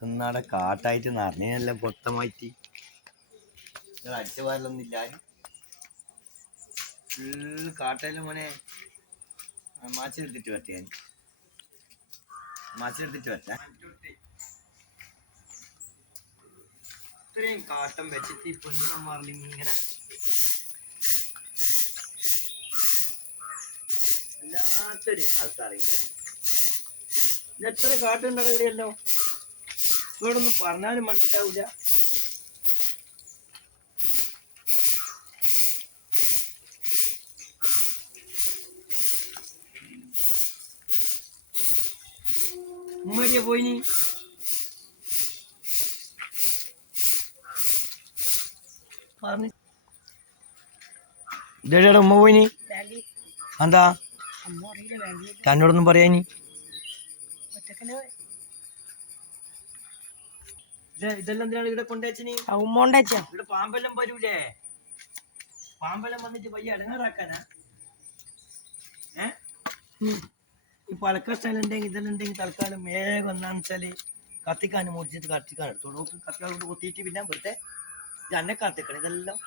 തിന്നാടെ കാട്ടായിട്ട് നിറഞ്ഞല്ല പൊത്തമായിട്ട് അടിച്ച പാലൊന്നും ഇല്ലാരും ഫുള്ള് കാട്ടായാലും മോനെ മാച്ചെടുത്തിട്ട് പറ്റ ഞാൻ മാച്ചെടുത്തിട്ട് പറ്റ ഇത്രയും കാട്ടം വെച്ചിട്ട് ഈ പെണ്ണുമാറിൽ ഇങ്ങനെ വല്ലാത്തൊരു ആൾക്കാറിയ എത്ര കാട്ടുണ്ടോ ഇവിടെയല്ലോ ഇവിടെ ഒന്നും പറഞ്ഞാലും മനസ്സിലാവില്ല. ഉമ്മടിയ പോയിനി ഇതേടാ ഉമ്മ പോയിനി എന്താ തന്നോടൊന്നും പറയാനി ഇതെല്ലാം എന്തിനാണ് ഇവിടെ കൊണ്ടുവച്ചിനി ഇവിടെ പാമ്പെല്ലാം വരൂലേ പാമ്പെല്ലാം വന്നിട്ട് പയ്യ അടങ്ങാറാക്കാനാ ഈ പഴക്ക സ്ഥലം ഉണ്ടെങ്കിൽ ഇതെല്ലാം ഉണ്ടെങ്കിൽ തൽക്കാലം വേഗം എന്താണെന്ന് വെച്ചാല് കത്തിക്കാനും മുറിച്ചിട്ട് കത്തിക്കാൻ എടുത്തോളൂ കത്തിക്കാൻ കൊണ്ട് കുത്തിയിട്ട് പിന്നെ വെറുതെ എന്നെ കത്തിക്കണം ഇതെല്ലാം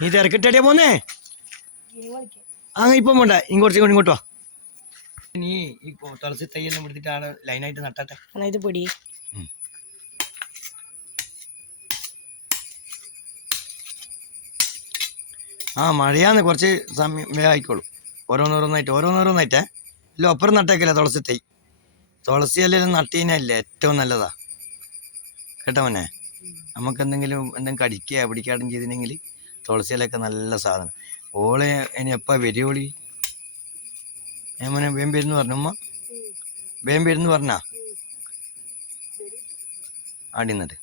നീ തിരക്കിട്ടടിയാ പോന്നേ ഇപ്പം പോണ്ട ഇങ്ങോട്ട് വാ നീ ഇപ്പൊ തുളസി തയ്യെല്ലാം എടുത്തിട്ട് ആള് ലൈനായിട്ട് നട്ടാട്ടെ ഇത് പൊടി മഴയാന്ന് കുറച്ച് സമയം വേഗം ആയിക്കോളൂ ഓരോന്നോരോന്നായിട്ടേ ഇല്ല ഒപ്പരം നട്ടേക്കില്ല തുളസി തൈ തുളസി എല്ലാം നട്ടീനല്ലേ ഏറ്റവും നല്ലതാ കേട്ടോ മോനെ നമുക്ക് എന്തെങ്കിലും കടിക്കുക പിടിക്കാടും ചെയ്തിട്ടുണ്ടെങ്കിൽ തുളസി ഇലയൊക്കെ നല്ല സാധനം ഓളെ ഇനി എപ്പാ വരുവോളി മോനെ വേം പേരെന്ന് പറഞ്ഞു ഉമ്മ വേം പേരെന്ന് പറഞ്ഞാ ആടിന്നിട്ട്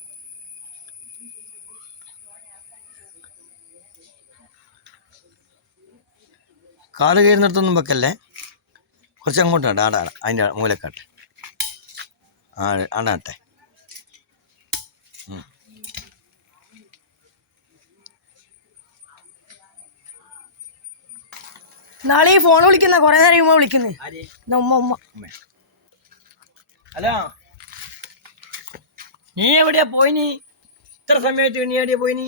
കാട് കയറുന്നിടത്തൊന്നും വെക്കല്ലേ കുറച്ച് അങ്ങോട്ടാട്ടെ ആടാ അതിൻ്റെ മൂലക്കാട്ടെ ആടാട്ടെ നാളെ ഈ ഫോൺ വിളിക്കുന്ന കൊറേ നേരം ഉമ്മ വിളിക്കുന്നു ഉമ്മ ഹലോ നീ എവിടെയാ പോയിനി ഇത്ര സമയത്ത് നീ എവിടെയാ പോയിനി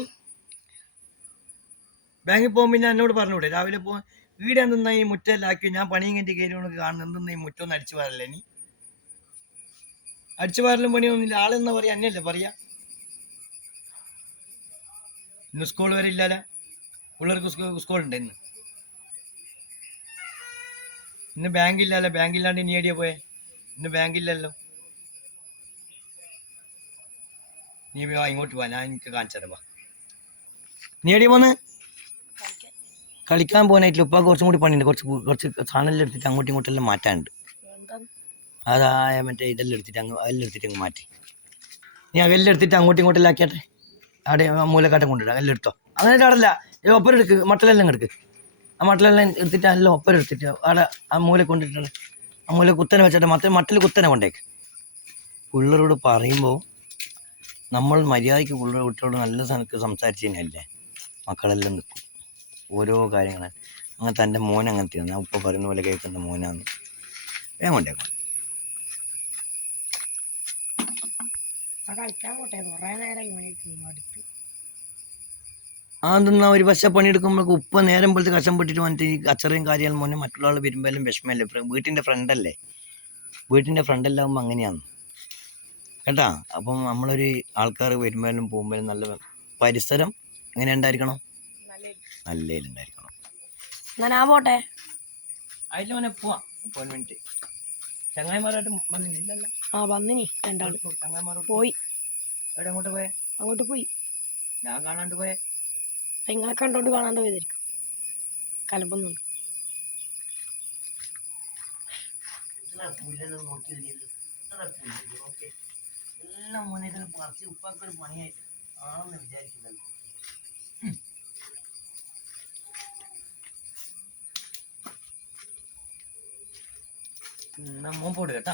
ബാങ്കിൽ പോകുമ്പോൾ പിന്നെ എന്നോട് പറഞ്ഞൂടെ രാവിലെ വീട് എന്തെന്നാ ഈ മുറ്റെല്ലാക്കി ഞാൻ പണിയും കഴിഞ്ഞിട്ട് കയറി കാണുന്നു എന്തെന്നാ ഈ മുറ്റൊന്നും അടിച്ചു പാരല്ലേ നീ അടിച്ചു പാരലും പണിയൊന്നുമില്ല ആളെന്നാ പറയാ അന്നല്ലേ പറയാ ഇന്ന് സ്കൂൾ വരെ ഇല്ലാല പിള്ളേർക്ക് സ്കൂളുണ്ട് ഇന്ന് ബാങ്കില്ലല്ലോ ബാങ്കില്ലാണ്ട് നീ എവിടെയാ പോയെ ഇന്ന് ബാങ്കില്ലല്ലോ നീ ഇങ്ങോട്ട് പോവാ ഞാൻ എനിക്ക് കാണിച്ചു തരാം നീ എവിടെയാ പോന്ന് കളിക്കാൻ പോകാനായിട്ടില്ല ഇപ്പം കുറച്ചും കൂടി പണിയുണ്ട് കുറച്ച് സാധനമെല്ലാം എടുത്തിട്ട് അങ്ങോട്ടും ഇങ്ങോട്ടെല്ലാം മാറ്റാനുണ്ട് അതായ മറ്റേ ഇതെല്ലാം എടുത്തിട്ട് അതെല്ലാം എടുത്തിട്ട് അങ്ങ് മാറ്റി നീ അതെല്ലാം എടുത്തിട്ട് അങ്ങോട്ടും ഇങ്ങോട്ടെല്ലാം ആക്കിയാട്ടെ അവിടെ മൂലക്കാട്ടം കൊണ്ടിടാം എല്ലാം എടുത്തോ അങ്ങനെ ചാടല്ല ഒപ്പരം എടുക്ക് മട്ടലെല്ലാം എടുക്ക് ആ മട്ടലെല്ലാം എടുത്തിട്ട് എല്ലാം ഒപ്പരം എടുത്തിട്ട് അവിടെ ആ മൂല കൊണ്ടിട്ടുണ്ട് ആ മൂല കുത്തനെ വെച്ചിട്ട് മട്ടൽ കുത്തനെ കൊണ്ടേക്ക് പിള്ളേരോട് പറയുമ്പോൾ നമ്മൾ മര്യാദയ്ക്ക് പിള്ളേർ കുട്ടികളോട് നല്ല സ്ഥലത്ത് സംസാരിച്ച് കഴിഞ്ഞല്ലേ മക്കളെല്ലാം നിൽക്കും ഓരോ കാര്യങ്ങൾ അങ്ങനത്തെ എൻ്റെ മോൻ അങ്ങനത്തെയാണ് ഞാൻ ഇപ്പോൾ പറയുന്ന പോലെ കേൾക്കുന്ന മോനാണ് വേഗം കൊണ്ടേക്കും അതെന്നാ ഒരു പക്ഷേ പണിയെടുക്കുമ്പോഴേക്ക് ഉപ്പ നേരം പോലത്തെ കഷ്ടപ്പെട്ടിട്ട് വന്നിട്ട് ഈ അച്ചറയും കാര്യങ്ങളും മോനെ മറ്റുള്ള ആൾ വരുമ്പോഴും വിഷമല്ലേ വീട്ടിൻ്റെ ഫ്രണ്ടല്ലേ വീട്ടിൻ്റെ ഫ്രണ്ടെല്ലാകുമ്പോൾ അങ്ങനെയാണ് കേട്ടാ അപ്പം നമ്മളൊരു ആൾക്കാർ വരുമ്പോഴും പോകുമ്പോഴും നല്ല പരിസരം എങ്ങനെ ഉണ്ടായിരിക്കണം നല്ലതിലുണ്ടായിരിക്കണം ഞാൻ പോട്ടെ അതിൽ മോനെ പോവാം ഒരു മിനിറ്റ് ചങ്ങായിമാരായിട്ട് വന്നില്ലല്ലോ വന്നിനി രണ്ടാൾ ചങ്ങായിമാരോട് പോയി എവിടെ അങ്ങോട്ട് പോയെ അങ്ങോട്ട് പോയി ഞാൻ കാണാണ്ട് പോയെ നിങ്ങളെ കണ്ടോണ്ട് കാണാണ്ട് പോയതായിരിക്കും കലമ്പൊന്നുണ്ട് എല്ലാം മോനെ പറിച്ച് ഉപ്പാക്കൊരു പണിയായിട്ട് ആണെന്ന് വിചാരിക്കുന്നല്ലോ മോൻ പോട് കേട്ടാ